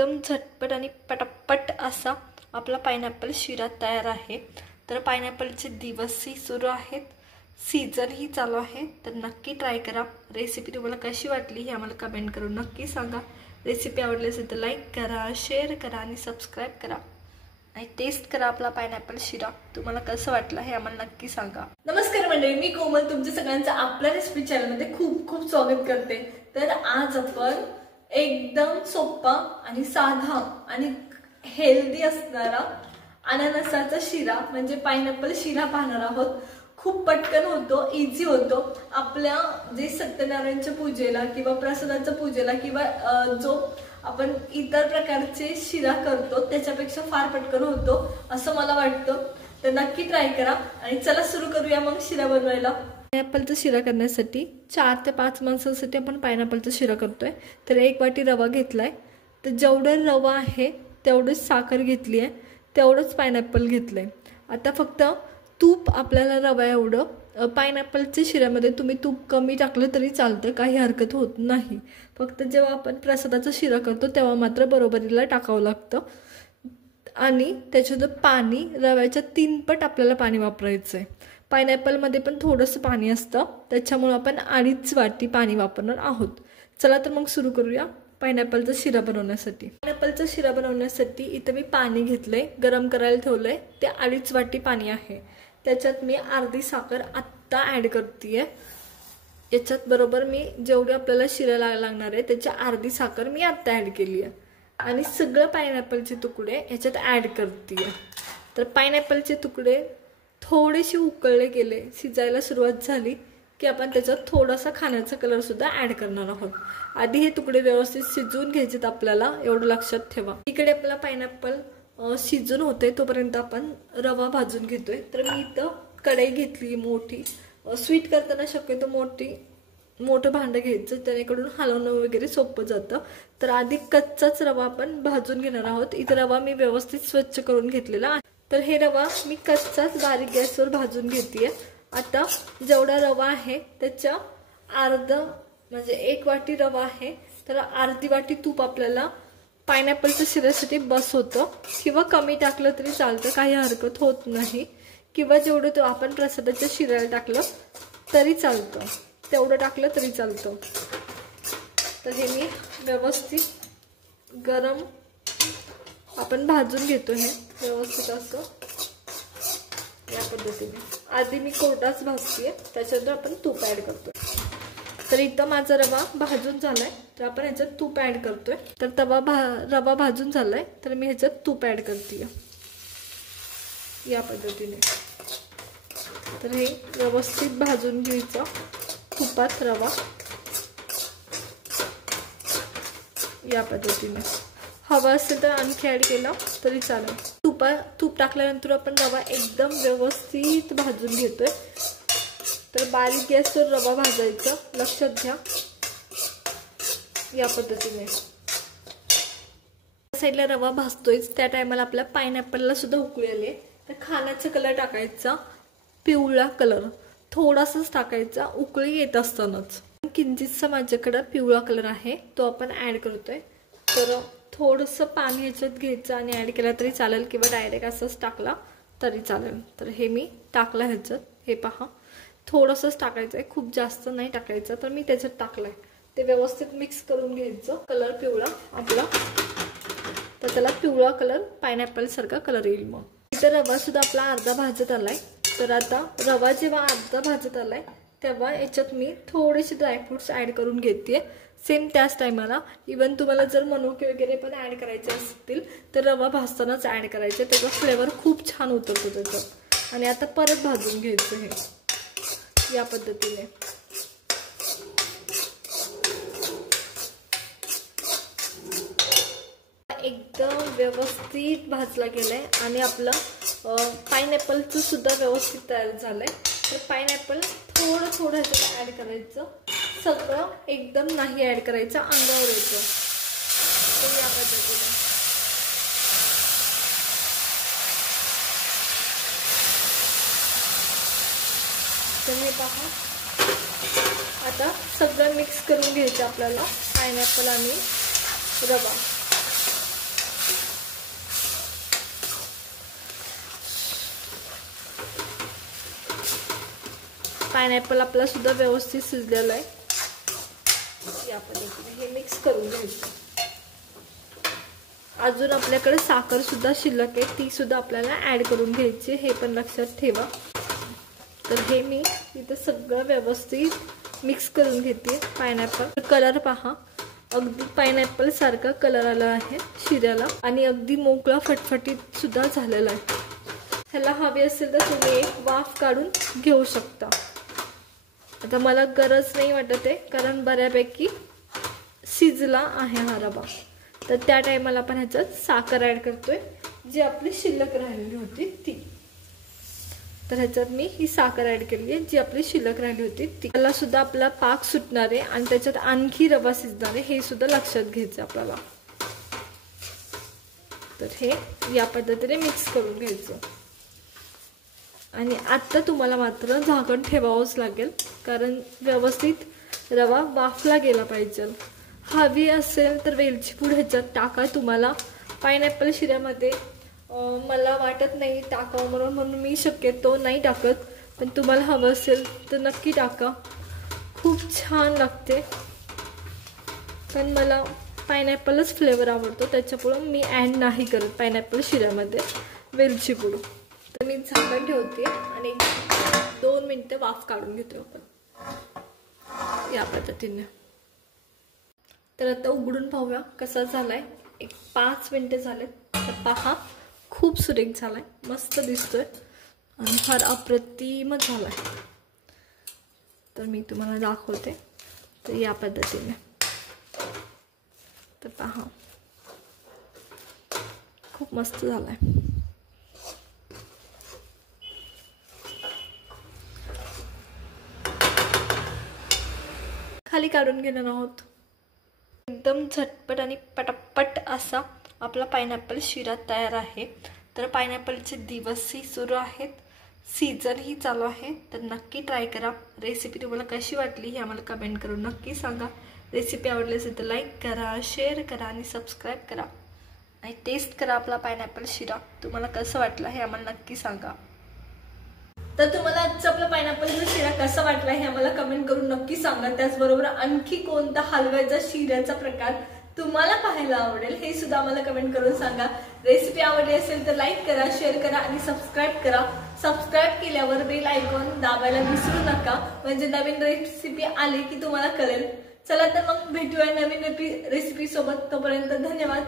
एकदम झटपट आणि पटापट असा आपला पाइनएप्पल शिरा तयार आहे। तर पाइनएप्पलचे दिवसही सुरू आहेत, सीजनही चालू आहे, तर नक्की ट्राय करा। रेसिपी तुम्हाला कशी वाटली हे आम्हाला कमेंट करून नक्की सांगा। रेसिपी आवडली असेल तर लाईक करा, शेअर करा आणि सबस्क्राइब करा आणि टेस्ट करा आपला पाइनएप्पल शिरा। तुम्हाला कसं वाटलं हे आम्हाला नक्की सांगा। नमस्कार मंडळी, मी कोमल तुमच्या सगळ्यांचं आपल्या रेसिपी चॅनलमध्ये खूप खूप स्वागत करते। तर आज आपण एकदम सोपा आणि साधा आणि हेल्दी असणारा अननसाचा शिरा म्हणजे पाइनएप्पल शिरा पाहणार आहोत। खूप पटकन होतो, इझी होतो। आपल्या जे सत्यनारायणच्या पूजेला किंवा प्रसादाच्या पूजेला किंवा जो आपण इतर प्रकारचे शिरा करतो त्याच्यापेक्षा फार पटकन होतो असं मला वाटतं। तर नक्की ट्राय करा आणि चला सुरू करूया मग शिरा बनवायला। पाइनएप्पलचा शिरा करण्यासाठी 4 ते 5 माणसांसाठी आपण पाइनएप्पलचा शिरा करतोय। तर 1 वाटी रवा घेतलाय, तर जेवढं रवा आहे तेवढीच साखर घेतली आहे, तेवढंच पाइनएप्पल घेतलंय। आता फक्त तूप आपल्याला रवा एवढं, पाइनएप्पलच्या शिऱ्यामध्ये तुम्ही तूप कमी टाकलं तरी चालतं, काही हरकत होत नाही। फक्त जेव्हा आपण प्रसादाचा शिरा करतो तेव्हा मात्र बरोबरीला टाकावं लागतं आणि त्याच्यात पाणी रव्याच्या 3 पट आपल्याला पाणी वापरायचं आहे। पाइनएप्पलमध्ये पण थोडंसं पाणी असतं, त्याच्यामुळे आपण 2.5 वाटी पाणी वापरणार आहोत। चला तर मग सुरू करूया पाइनएप्पलचा शिरा बनवण्यासाठी। पाइनएप्पलचा शिरा बनवण्यासाठी इथं मी पाणी घेतलंय, गरम करायला ठेवलंय, ते 2.5 वाटी पाणी आहे। त्याच्यात मी अर्धी साखर आत्ता ॲड करतेय। याच्यात बरोबर मी जेवढी आपल्याला शिरा लागणार आहे त्याची अर्धी साखर मी आत्ता ॲड केली आहे आणि सगळं पाइनएप्पलचे तुकडे याच्यात ॲड करतेय। तर पाइनएप्पलचे तुकडे थोडेसे उकळले गेले, शिजायला सुरुवात झाली की आपण त्याच्यात थोडासा खाण्याचा कलर सुद्धा ॲड करणार आहोत। आधी हे तुकडे व्यवस्थित शिजवून घ्यायचेत आपल्याला, एवढं लक्षात ठेवा। इकडे आपला पाइनएप्पल शिजून होते तोपर्यंत आपण रवा भाजून घेतोय। तर मी इथं कढई घेतली मोठी, स्वीट करताना शक्यतो मोठं भांडं घ्यायचं, जेणेकरून हलवणं वगैरे सोपं जातं। तर आधी कच्चाच रवा आपण भाजून घेणार आहोत। इथं रवा मी व्यवस्थित स्वच्छ करून घेतलेला आहे। तर हे रवा मी कच्चाच बारीक गॅसवर भाजून घेतेय। आता जेवढा रवा आहे त्याच्या म्हणजे 1 वाटी रवा आहे, तर अर्धी वाटी तूप आपल्याला पाइनएप्पलच्या शिऱ्यासाठी बस होतं, किंवा कमी टाकलं तरी चालतं, काही हरकत होत नाही। किंवा जेवढं तो आपण प्रसादाच्या शिऱ्याला टाकलं तरी चालतं, तेवढं टाकलं तरी चालतं। तर हे मी व्यवस्थित गरम आपण भाजून घेतो, हे व्यवस्थित असं या पद्धतीने। आधी मी कोरडाच भाजतेय, त्याच्यानंतर आपण तूप ॲड करतो। तर इथं माझा रवा भाजून झालाय, तर आपण ह्याच्यात तूप ॲड करतोय। तर रवा भाजून झालाय, तर मी ह्याच्यात तूप ॲड करतेय या पद्धतीने। तर हे व्यवस्थित भाजून घ्यायचं तुपात रवा या पद्धतीने। हवा असेल तर आणखी ॲड केला तरी चालेल। तूप टाकल्यानंतर आपण रवा एकदम व्यवस्थित भाजून घेतोय। तर बारीक गॅसवर रवा भाजायचा, लक्षात घ्या या पद्धतीने। साईडला रवा भाजतोय त्या टायमाला आपल्या पाइनएप्पलला सुद्धा उकळी आली, तर खाण्याचा कलर टाकायचा पिवळा कलर, थोडासाच टाकायचा उकळी येत असतानाच। किंचितसा माझ्याकडे पिवळा कलर आहे, तो आपण ॲड करतोय। तर थोडंसं पाणी ह्याच्यात घ्यायचं आणि ॲड केला तरी चालेल, किंवा डायरेक्ट असंच टाकला तरी चालेल। तर हे मी टाकलं ह्याच्यात, हे पहा थोडंसंच टाकायचं आहे, खूप जास्त नाही टाकायचं। तर मी त्याच्यात टाकलंय, ते व्यवस्थित मिक्स करून घ्यायचं। कलर पिवळा आपला, तर त्याला पिवळा कलर पाइनएप्पल सारखा कलर येईल। मग इथं रवा सुद्धा आपला अर्धा भाजत आलाय। तर आता रवा जेव्हा अर्धा भाजत आलाय तेव्हा याच्यात मी थोडेसे ड्रायफ्रुट्स ॲड करून घेते। सेम त्याच टायमाला इवन तुम्हाला जर मनुके वगैरे पण ॲड करायचे असतील तर रवा भाजतानाच ॲड करायचे, त्याचा फ्लेवर खूप छान उतरतो त्याचा। आणि आता परत भाजून घ्यायचं हे या पद्धतीने। एकदम व्यवस्थित भाजला गेलाय आणि आपलं पाइनएप्पलचं सुद्धा व्यवस्थित तयार झालंय। तर पाइनएप्पल थोडं ह्याच्यात ॲड करायचं, सगळं एकदम नाही ॲड करायचं, अंगावर येतं। तर या पद्धतीने तर हे पहा, आता सगळं मिक्स करून घ्यायचं आपल्याला पाइनएप्पल आणि रवा। पायनॅपल आपला सुद्धा व्यवस्थित शिजलेला आहे। या पद्धतीने हे मिक्स करून घ्यायचं। अजून आपल्याकडे साखर सुद्धा शिल्लक आहे, ती सुद्धा आपल्याला ऍड करून घ्यायची, हे पण लक्षात ठेवा। तर हे मी इथं सगळं व्यवस्थित मिक्स करून घेते। पायनॅपल कलर पहा, अगदी पायनॅपल सारखा कलर आला आहे शिऱ्याला आणि अगदी मोकळा फटफटीत सुद्धा झालेला आहे। ह्याला हवे असेल तर तुम्ही एक वाफ काढून घेऊ शकता। आता मला गरज नाही वाटत आहे, कारण बऱ्यापैकी शिजला आहे हा रवा। तर त्या टायमाला आपण ह्याच्यात साखर ऍड करतोय, जी आपली शिल्लक राहिलेली होती ती। तर ह्याच्यात मी ही साखर ऍड केली आहे, जी आपली शिल्लक राहिली होती ती। त्याला सुद्धा आपला पाक सुटणार आहे आणि त्याच्यात आणखी रवा शिजणार आहे, हे सुद्धा लक्षात घ्यायचं आपल्याला। तर हे या पद्धतीने मिक्स करून घ्यायचं आणि आता तुम्हाला मात्र झाकण ठेवावंच लागेल, कारण व्यवस्थित रवा वाफला गेला पाहिजे। हवी असेल तर वेलची पूड ह्याच्यात टाका तुम्हाला। पायनॅपल शिऱ्यामध्ये मला वाटत नाही टाकावं म्हणून मी शक्यतो नाही टाकत, पण तुम्हाला हवं असेल तर नक्की टाका, खूप छान लागते। पण मला पायनॅपलच फ्लेवर आवडतो, त्याच्यामुळे मी ॲड नाही करत पायनॅपल शिऱ्यामध्ये वेलची पूड। तर मी झाकण ठेवते आणि 2 मिनिटं वाफ काढून घेतो आपण या पद्धतीने। तर आता उघडून पाहूया कसा झालाय। एक 5 मिनिटं झालेत, तर पहा खूप सुरेख झालाय, मस्त दिसतोय आणि फार अप्रतिम झालाय। तर मी तुम्हाला दाखवते, तर या पद्धतीने। तर पहा खूप मस्त झालाय। खाली काढून घेणार आहोत। एकदम झटपट आणि पटापट असा आपला पायनॅपल शिरा तयार आहे। तर पायनॅपलचे दिवसही सुरू आहेत, सीझनही चालू आहे, तर नक्की ट्राय करा। रेसिपी तुम्हाला कशी वाटली हे आम्हाला कमेंट करून नक्की सांगा। रेसिपी आवडली असेल तर लाईक करा, शेअर करा आणि सबस्क्राईब करा आणि टेस्ट करा आपला पायनॅपल शिरा। तुम्हाला कसं वाटलं हे आम्हाला नक्की सांगा। तर तुम्हाला आजचा आपला पायनॅपल शिरा कसा वाटला हे आम्हाला कमेंट करून नक्की सांगा। त्याचबरोबर आणखी कोणता हलव्याचा शिऱ्याचा प्रकार तुम्हाला पाहायला आवडेल हे सुद्धा आम्हाला कमेंट करून सांगा। रेसिपी आवडली असेल तर लाईक करा, शेअर करा आणि सबस्क्राईब करा। सबस्क्राईब केल्यावर बेल आयकॉन दाबायला विसरू नका, म्हणजे नवीन रेसिपी आली की तुम्हाला कळेल। चला तर मग भेटूया नवीन रेसिपी सोबत, तोपर्यंत धन्यवाद।